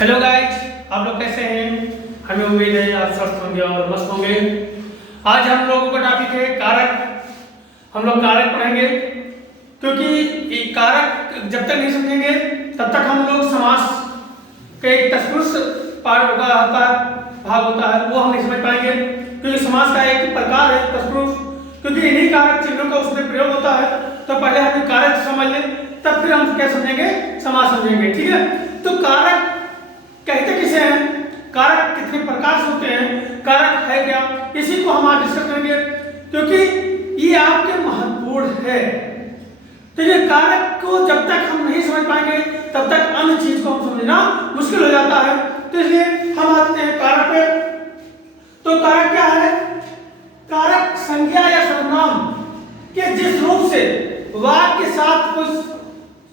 Hello guys, आप लोग कैसे हैं? हमें उम्मीद है आप स्वस्थ होंगे और मस्त होंगे। आज हम लोगों का टॉपिक है कारक। हम लोग कारक पढ़ेंगे क्योंकि ये कारक जब तक नहीं समझेंगे तब तक हम लोग समास के एक तत्पुरुष पार्ट भाग होता है वो हम नहीं समझ पाएंगे, क्योंकि समास का एक प्रकार है तत्पुरुष, क्योंकि इन्हीं कारक चिन्हों का उसमें प्रयोग होता है। तो पहले हम कारक समझ लें, तब फिर हम क्या समझेंगे, समास समझेंगे। ठीक है, तो कारक कहते किसे हैं, कारक कितने प्रकार से होते हैं, कारक है क्या, इसी को हम आज डिस्कस करेंगे क्योंकि ये आपके महत्वपूर्ण है। तो ये कारक को जब तक हम नहीं समझ पाएंगे तब तक अन्य चीज को हम समझना मुश्किल हो जाता है। तो इसलिए हम आते हैं कारक पे। तो कारक क्या है? कारक संज्ञा या सर्वनाम के जिस रूप से वाक्य के साथ कुछ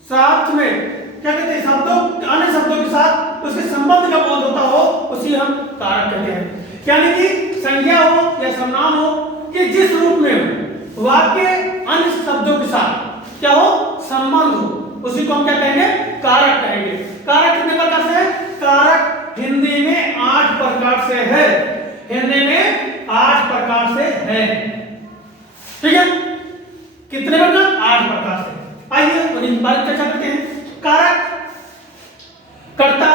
साथ में क्या कहते हैं, शब्दों अन्य शब्दों के साथ उसके संबंध का बोध होता हो, उसी हम कारक कहते हैं। यानी कि संज्ञा हो या सर्वनाम हो कि जिस रूप में वाक्य अन्य शब्दों के साथ क्या हो, संबंध हो, उसी को हम क्या कहेंगे, कारक कहेंगे। कारक कितने प्रकार से है? कारक हिंदी में 8 प्रकार से है। हिंदी में 8 प्रकार से है। ठीक है, कितने प्रकार? 8 प्रकार से। आइए उन्हीं पर चर्चा करते हैं। कारक कर्ता,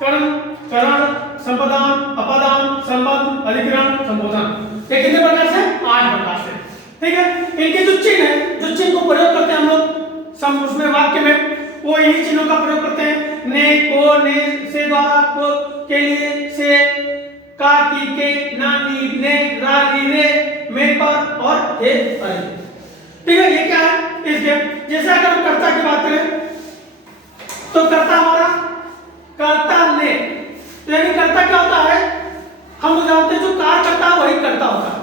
कर्म, करण, संपदान, अपादान, संबंध, अधिकरण, संबोधन। ये कितने प्रकार से? 8 प्रकार से। ठीक है, इनके जो चिन्ह है, जो चिन्ह को प्रयोग करते हैं हम लोग उसमें वाक्य में, वो यही चिन्हों का प्रयोग करते हैं। ने, को, ने, से द्वारा, को, के लिए, से, का, की, के, ना, नी, ने, रा, री, रे, में, पर और हे, अरे। ठीक है, ये क्या है? इसके जैसे अगर हम कर्ता की बात करें तो कर्ता हमारा कर्ता ने, तो यानी कर्ता क्या होता है, हम लोग जानते हैं जो कार्य करता है वही कर्ता होता है,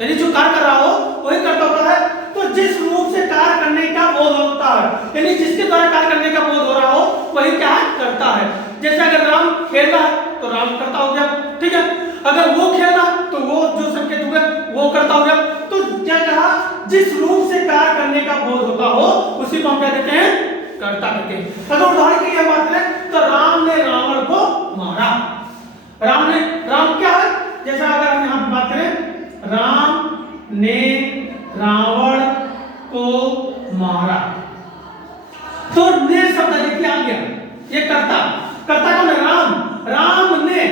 यानी जो कार्य कर रहा हो वही कर्ता होता है। तो जिस रूप से कार्य करने का बोध होता है, यानी जिसके द्वारा कार्य करने का बोध हो रहा हो वही क्या है, करता है। जैसे अगर राम खेल रहा है तो राम करता हो गया। ठीक है, अगर वो खेल रहा तो वो जो संकेत हो गया वो करता हो गया। तो क्या कहा, जिस रूप से कार्य करने का बोध होता हो उसी को हम क्या कहते हैं, कर्ता कहते हैं। अगर उदाहरण के लिए बात करें तो राम ने रावण को मारा। राम क्या है, जैसा अगर हम यहां बात करें, राम ने रावण को मारा, तो ने शब्द देखिए आ गया, ये कर्ता कौन है, राम ने,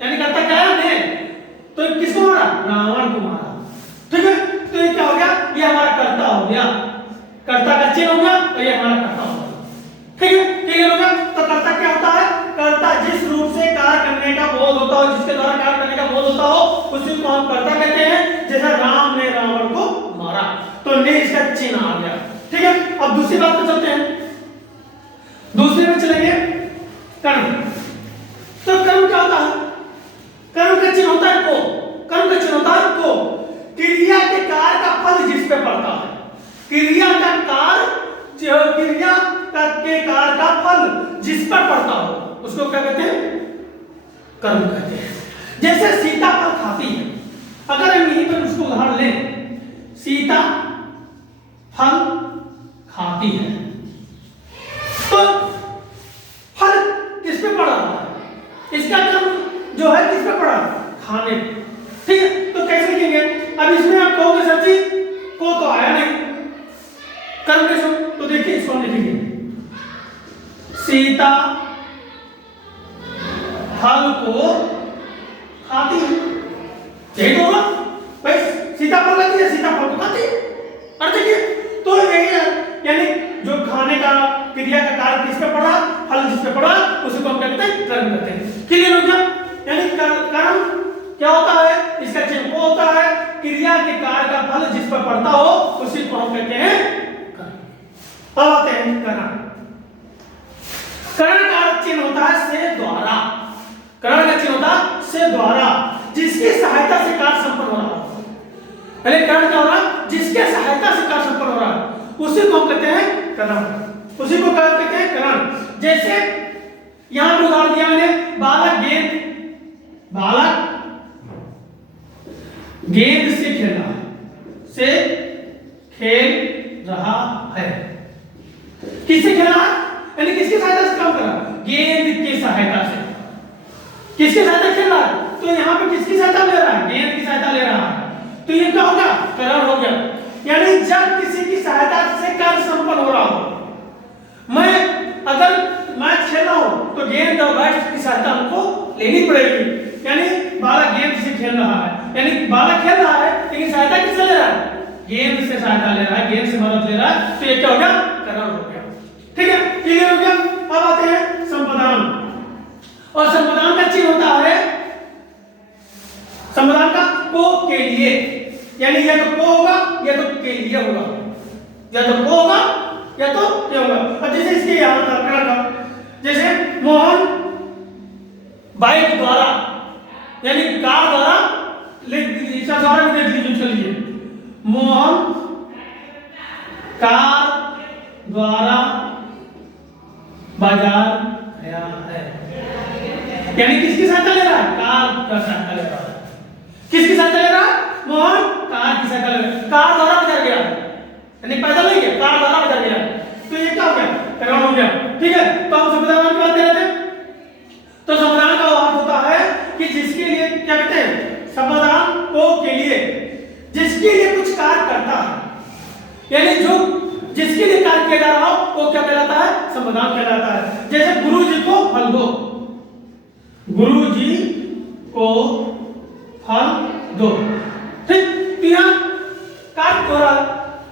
यानी कर्ता क्या है, ने, तो किसको मारा, रावण को मारा। ठीक है, तो ये क्या हो गया, ये हमारा कर्ता हो गया, कर्ता का चिन्ह हो गया, तो ये हमारा कर्ता हो गया। ठीक है, क्लियर हो गया। तो कर्ता क्या होता है, कर्ता जिस रूप से कार्य करने का बोध होता हो, जिसके द्वारा कार्य करने का बोध होता हो उसी को हम कर्ता कहते हैं। जैसा राम ने रावण को मारा, तो ने इसका चिन्ह आ गया। ठीक है, अब दूसरी बात पे चलते हैं, दूसरे में चलेंगे कर्म। तो कर्म क्या होता है, कर्म का चिन्ह होता है को, कर्म का चिन्ह होता है को, क्रिया के कार्य का फल जिस पे पड़ता है, क्रिया का कार्य, क्रिया के कार्य का फल जिस पर पड़ता हो उसको क्या कहते हैं, कर्म कहते हैं। जैसे सीता फल खाती है, अगर हम यहीं पर उसको उदाहरण लें, सीता फल खाती है, तो फल किस पे पड़ा है, इसका कर्म जो है किस पे पड़ा, खाने। ठीक है, तो कैसे लिखेंगे, अब इसमें आप कहोगे सर जी को तो आया नहीं कर्म के शब्द, तो देखिए इसको हम लिखेंगे, सीता फल को खाती है, यही तो होगा भाई, सीता फल खाती है, सीता फल को खाती है। अर्थ देखिए, तो यही है, यानी जो खाने का क्रिया का कार्य किस पे पड़ा, फल जिस पे पड़ा उसी को हम कहते हैं कर्म कहते हैं। क्लियर हो गया, यानी कर्म क्या होता है, इसका चिन्ह को होता है, क्रिया के कार्य का फल जिस पर पड़ता हो उसी को हम कहते हैं कर्म। अब आते हैं करण। करण का चिन्ह होता है से द्वारा, करण का चिन्ह होता है से द्वारा, जिसकी सहायता से कार्य संपन्न हो रहा है। पहले करण क्या हो रहा है, जिसके सहायता से कार्य संपन्न हो रहा है उसी को हम कहते हैं करण, उसी को कहते हैं करण। जैसे यहां पर उदाहरण दिया मैंने, बालक गेंद से खेल रहा है, से खेल रहा है, किससे खेल रहा है, यानी किसकी सहायता से काम कर रहा है? गेंद की सहायता से। किसकी सहायता खेल रहा है? तो यहाँ पे किसकी सहायता ले रहा है? गेंद की सहायता ले रहा है। तो ये क्या हो गया? करण हो गया। यानी जब किसी की सहायता से कार्य संपन्न हो रहा हो, अगर मैच खेल रहा हूं तो गेंद और बैट की सहायता हमको लेनी पड़ेगी। यानी बालक गेंद से खेल रहा है, यानी बालक खेल रहा है लेकिन सहायता किससे ले रहा है? गेंद से सहायता ले रहा है, गेंद से मदद ले रहा है। तो ये क्या हो गया? करण हो गया। ठीक है, क्लियर हो गया। अब आते हैं संपदान। और संपदान का चिन्ह होता है, संपदान का को के लिए, यानी या तो को होगा या तो के लिए होगा, या तो को होगा या तो क्या होगा। अब जैसे इसके यहां था, जैसे मोहन बाइक द्वारा, यानी कार द्वारा, इसका द्वारा भी देख लीजिए, चलिए मोहन कार द्वारा बाजार गया है। यानी किसकी सहायता ले रहा है? कार का सहायता ले रहा है। किसकी सहायता ले रहा है? मोहन कार की सहायता ले रहा है। कार द्वारा बाजार गया है, यानी पैदल नहीं गया, कार द्वारा बाजार गया है। तो ये क्या हो गया? करण हो गया। ठीक है, तो हम संपदान की बात कर रहे थे। तो संपदान का अर्थ होता है कि जिसके लिए, क्या कहते हैं, संपदान को के लिए, जिसके लिए कुछ कार्य करता है, यानी जो जिसके लिए कार्य किया जा रहा हो वो क्या कहलाता है? संपदान कहलाता है। जैसे गुरु जी को फल दो, गुरु जी को फल दो। ठीक, तो यहाँ कार्य हो रहा है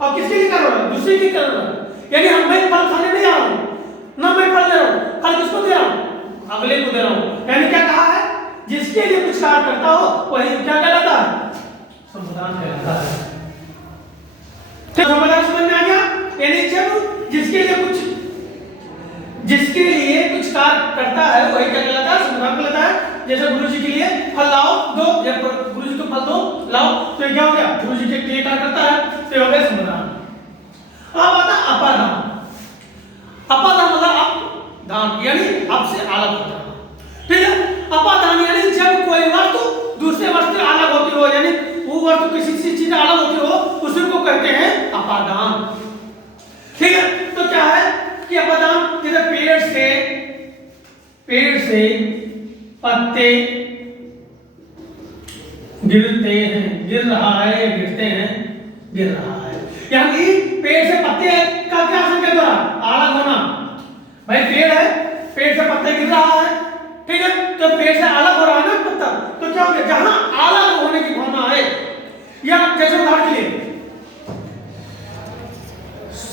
और किसके लिए कर रहा है? दूसरे के कर रहा है। यानी हम मैं फल खाने नहीं आ रहा हूं, ना मैं फल दे रहा हूं, फल किसको दे रहा हूं? अगले को दे रहा हूं। यानी क्या कहा है? जिसके लिए कुछ कार्य करता हो वही क्या कहलाता है? संपदान कहलाता है। तो संपदान समझ में आ गया? यानी जब जिसके लिए कुछ कार्य करता है वही क्या कहलाता है? संपदान कहलाता है। जैसे गुरु जी के लिए फल लाओ दो, या गुरु जी को फल दो लाओ, तो ये क्या हो गया? गुरु जी के लिए कार्य करता है, तो हो गया संपदान। अब आता है अपादान। अपादान मतलब अपदान, यानी अब से अलग हो जाना। ठीक है, अपादान यानी जब कोई वस्तु दूसरे वस्तु से अलग होती हो, यानी वो वस्तु किसी चीज से अलग होती हो, उसी को कहते हैं अपादान। ठीक है, तो क्या है कि अपादान, जैसे पेड़ से पत्ते गिरते हैं, गिर रहा है, गिरते हैं, गिर रहा है। यानी पेड़ से पत्ते का क्या संकेत हो रहा है? अलग होना। भाई पेड़ है, पेड़ से पत्ते गिर रहा है, ठीक है, तो पेड़ से अलग हो रहा है ना पत्ता, तो क्या हो गया? जहां अलग होने की भावना है, या जैसे उदाहरण के लिए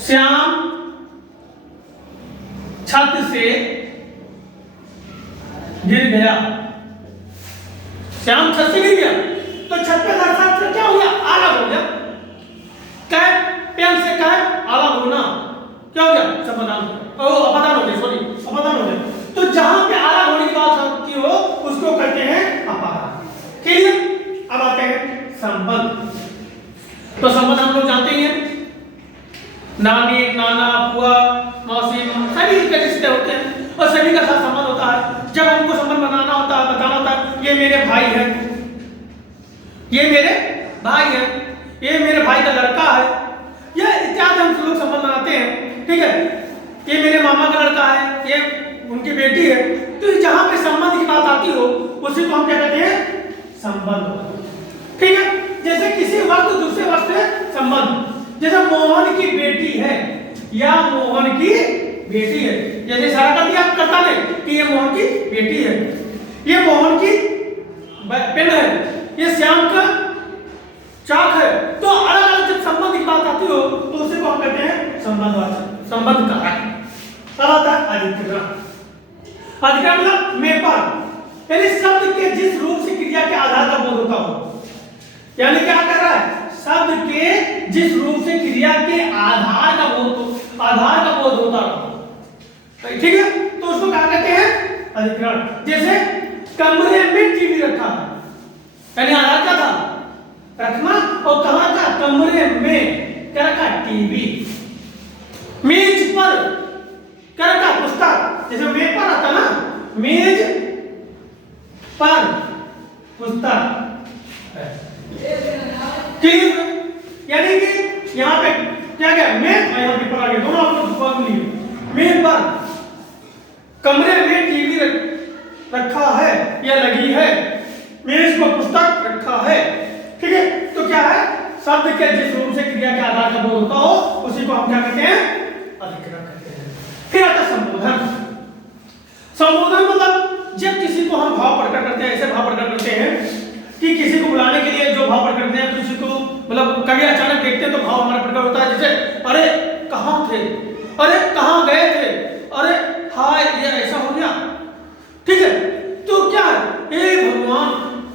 श्याम छत से गिर गया, श्याम छत से गिर गया, तो छत पे दर्शक क्या हो गया? अलग हो गया। कैप पेन से कैप अलग होना क्या हो गया? संपदान, अपदान हो गया, सॉरी अपदान हो गया। तो जहां पे अलग होने की बात होती हो उसको कहते हैं अपदान। क्लियर? अब आते हैं संबंध। तो संबंध हम लोग जानते ही हैं, नानी, नाना, बुआ, मौसी, सभी के रिश्ते होते हैं और सभी का साथ संबंध होता है। जब हमको संबंध बनाना होता है, बताना होता है, ये मेरे भाई है, ये मेरे भाई है, ये मेरे भाई का लड़का है, ये इत्यादि हम लोग संबंध बनाते हैं। ठीक है, ये मेरे मामा का लड़का है, ये उनकी बेटी है। तो जहां पे संबंध की बात आती हो उसी को हम क्या कहते हैं? संबंध। ठीक है, जैसे किसी वस्तु दूसरे वस्तु से संबंध, जैसे मोहन की बेटी है या मोहन की बेटी है, जैसे इशारा कर दिया करता ने कि ये मोहन की बेटी है, ये मोहन की पेन है, ये श्याम का चाक है। तो अलग अलग जब संबंध की बात आती हो तो उसे को हम कहते हैं संबंधवाचक, संबंध कारक। अब आता है अधिकरण। अधिकरण मतलब में पर, यानी शब्द के जिस रूप से क्रिया के आधार का बोध होता हो, यानी क्या कर रहा है? शब्द के जिस रूप से क्रिया के आधार का बोध होता हो, ठीक है, तो उसको क्या कहते हैं? अधिकरण। जैसे कमरे में टीवी रखा है, यानी आधार क्या था? रखना, और कहां था? कमरे में क्या रखा? टीवी। मेज पर क्या रखा? पुस्तक। जैसे मेज पर आता ना, मेज पर पुस्तक। यानी कि यहाँ पे क्या क्या? मेज, यहाँ पे पर आ गया, दोनों आप लोग मेज पर रखा है या लगी है, मेज पर पुस्तक रखा है। ठीक है, तो क्या है, शब्द के जिस रूप से क्रिया के आधार का बोध होता हो उसी को हम क्या कहते हैं, अधिकरण कहते हैं। फिर आता संबोधन। संबोधन मतलब जब किसी को हम भाव प्रकट करते हैं, ऐसे भाव प्रकट करते हैं कि किसी को बुलाने के लिए जो भाव प्रकट करते हैं, किसी को मतलब कभी अचानक देखते हैं तो भाव हमारा प्रकट होता है, जैसे अरे कहाँ थे, अरे कहाँ गए थे, अरे हाय ये ऐसा हो गया। ठीक है, तो क्या है, हे भगवान,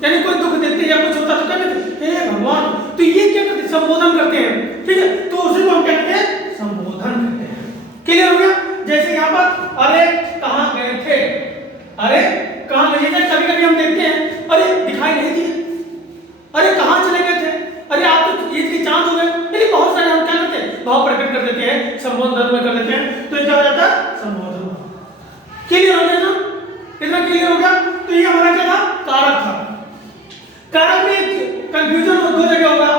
यानी कोई दुख देते या कुछ होता तो क्या कहते हैं, हे भगवान, तो ये क्या करते हैं, संबोधन करते हैं। ठीक है, तो उसी को हम क्या कहते हैं, संबोधन करते हैं। क्लियर हो गया। जैसे यहाँ पर अरे कहाँ गए थे, अरे कहाँ गए थे, कभी कभी हम देखते हैं अरे दिखाई नहीं दिए, अरे कहाँ चले गए थे, अरे आप तो ईद की चांद हो गए। यानी बहुत सारे हम क्या करते हैं, भाव प्रकट कर देते हैं, संबोधन में कर देते हैं, तो क्या हो जाता है, संबोधन। क्लियर हो गया ना, इतना क्लियर हो गया। तो ये हमारा क्या था, कारक था। कारक में कंफ्यूजन दो जगह होगा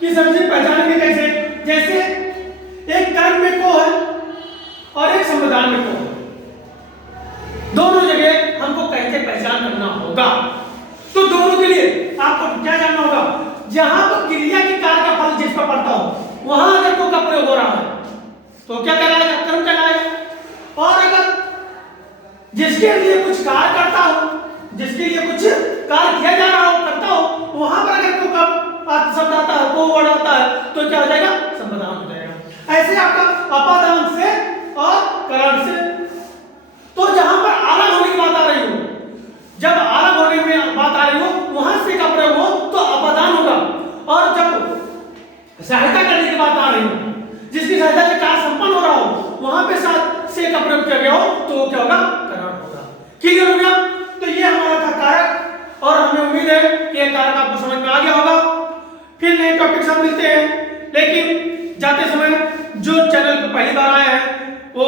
कि सबसे पहचानेंगे कैसे, जैसे एक कर्म में को है और एक संविधान में को है, दोनों जगह हमको कैसे पहचान करना होगा। तो दोनों के लिए आपको क्या जानना होगा, जहां पर क्रिया के कार्य का फल जिस पर पड़ता हो वहां अगर को का प्रयोग हो रहा है तो क्या कहलाएगा, कर्म कहलाएगा। और अगर जिसके लिए कुछ कार्य करता हो, जिसके लिए कुछ कार्य किया जा रहा हो, करता हो, वहां पर अगर को का शब्द आता है, को वर्ड आता है, तो क्या हो जाएगा, संबोधन हो जाएगा। ऐसे आपका अपादान से और करण से। तो जहां पर अलग होने की बात आ रही हो, जब अलग होने में बात आ रही हो वहां से का प्रयोग हो तो अपादान होगा, और जब सहायता करने की बात आ रही हो, जिसकी सहायता से कार्य संपन्न हो रहा हो, वहां पे साथ से का प्रयोग किया गया हो तो क्या होगा, करण होगा। क्लियर हो गया। तो ये हमारा था कारक, और हमें उम्मीद है कि यह कारक आपको समझ में आ गया होगा। फिर नए टॉपिक से मिलते हैं, लेकिन जाते समय जो चैनल पर पहली बार आए हैं वो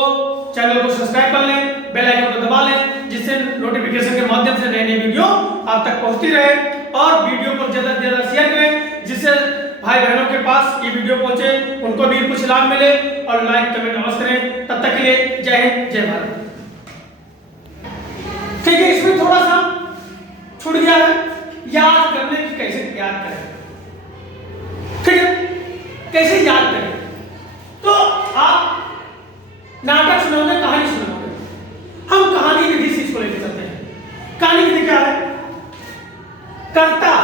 चैनल को सब्सक्राइब कर लें, बेल आइकन को दबा लें, जिससे नोटिफिकेशन के माध्यम से नई नई वीडियो आप तक पहुंचती रहे। और वीडियो को ज्यादा से ज्यादा शेयर करें, जिससे भाई बहनों के पास ये वीडियो पहुंचे, उनको भी कुछ लाभ मिले। और लाइक कमेंट अवश्य करें। तब तक के लिए जय हिंद, जय भारत। ठीक है, इसमें थोड़ा सा छूट गया है, याद करने की कैसे याद करें। ठीक है, कैसे याद करें, तो आप नाटक सुनोगे, कहानी सुनोगे, हम कहानी विधि से इसको लेकर चलते हैं। कहानी विधि क्या है, कर्ता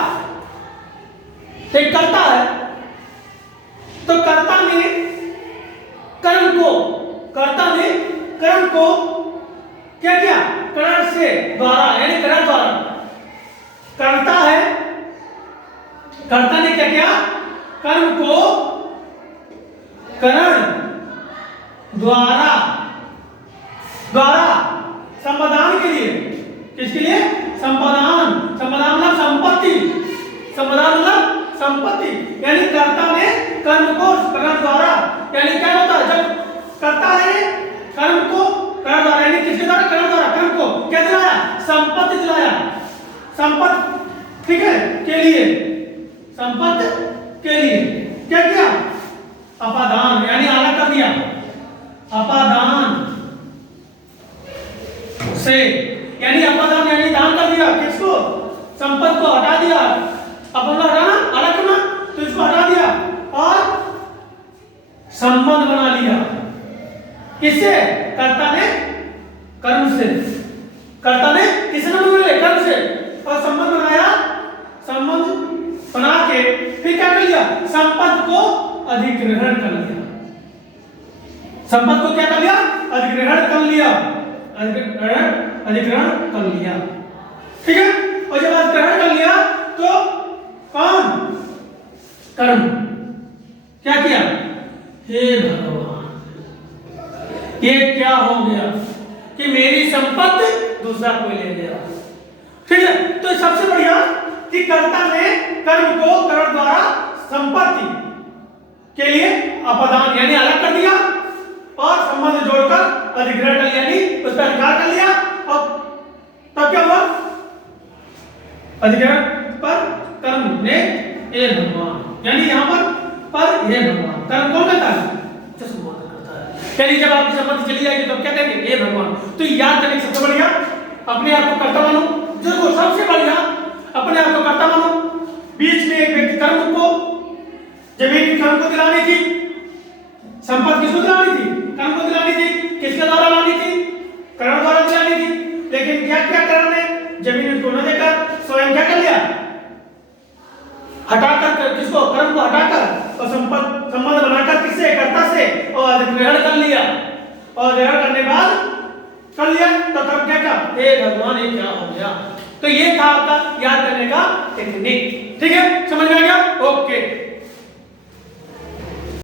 एक कर्ता है, तो कर्ता ने कर्म को क्या किया, करण से द्वारा, यानी करण द्वारा। कर्ता है, कर्ता ने क्या किया, कर्म को करण द्वारा संपादन के लिए, किसके लिए, संपादन। संपादन मतलब संपत्ति, संपादन मतलब संपत्ति, यानी कर्ता ने कर्म को करण द्वारा, यानी क्या होता है, जब कर्ता ने कर्म को करण द्वारा, यानी किसके द्वारा, करण द्वारा, कर्म को क्या दिलाया, संपत्ति दिलाया, संपत्ति, ठीक है, के लिए, संपत्ति के लिए क्या किया, अपादान, यानी अलग कर दिया, अपादान से, यानी अपादान यानी दान कर दिया, किसको, संपत्ति को हटा दिया। अपन हटाना, अलग करना, तो इसको हटा दिया और संबंध बना लिया, किससे, कर्ता ने कर्म से, कर्ता ने किसने बनाया, कर्म से, और संबंध बनाया, संबंध बना के फिर क्या कर लिया, संपत्ति को अधिग्रहण कर लिया, संपत्ति को क्या कर लिया, अधिग्रहण कर लिया, अधिग्रहण कर लिया। ठीक है, और जब अधिग्रहण कर लिया तो कौन, कर्म क्या किया, हे भगवान, ये क्या हो गया कि मेरी संपत्ति दूसरा कोई ले गया। ठीक है, तो सबसे बढ़िया कि कर्ता ने कर्म को करण द्वारा संपत्ति के लिए अपादान यानी अलग कर दिया और संबंध जोड़कर अधिग्रहण कर लिया, यानी उस पर अधिकार कर लिया। और तब क्या हुआ, अधिग्रहण पर कर्म ने हे भगवान, यानी यहां पर हे भगवान, कर्म कौन करता है, संबोधन करता है। यानी जब आपकी संपत्ति चली जाएगी तो क्या कहेंगे, हे भगवान। तो याद करने की सबसे बढ़िया अपने आप को कर्ता मानो। देखो सबसे बढ़िया अपने आप को कर्ता मानो। बीच में एक व्यक्ति कर्म को, जमीन की कर्म को दिलानी थी, संपत्ति किसको दिलानी थी? कर्म को दिलानी थी। किसके द्वारा लानी थी? कर्ण द्वारा दिलानी थी। लेकिन क्या क्या कर्ण ने जमीन को न देकर स्वयं क्या कर लिया? हटाकर, किसको? कर्म को हटाकर और संबंध बनाकर किससे? कर्ता से, और ग्रहण कर लिया। और ग्रहण करने बाद कर लिया तो कर्म क्या था? हे भगवान ये क्या हो गया? तो ये था आपका याद करने का टेक्निक। ठीक है, समझ में आ गया? ओके।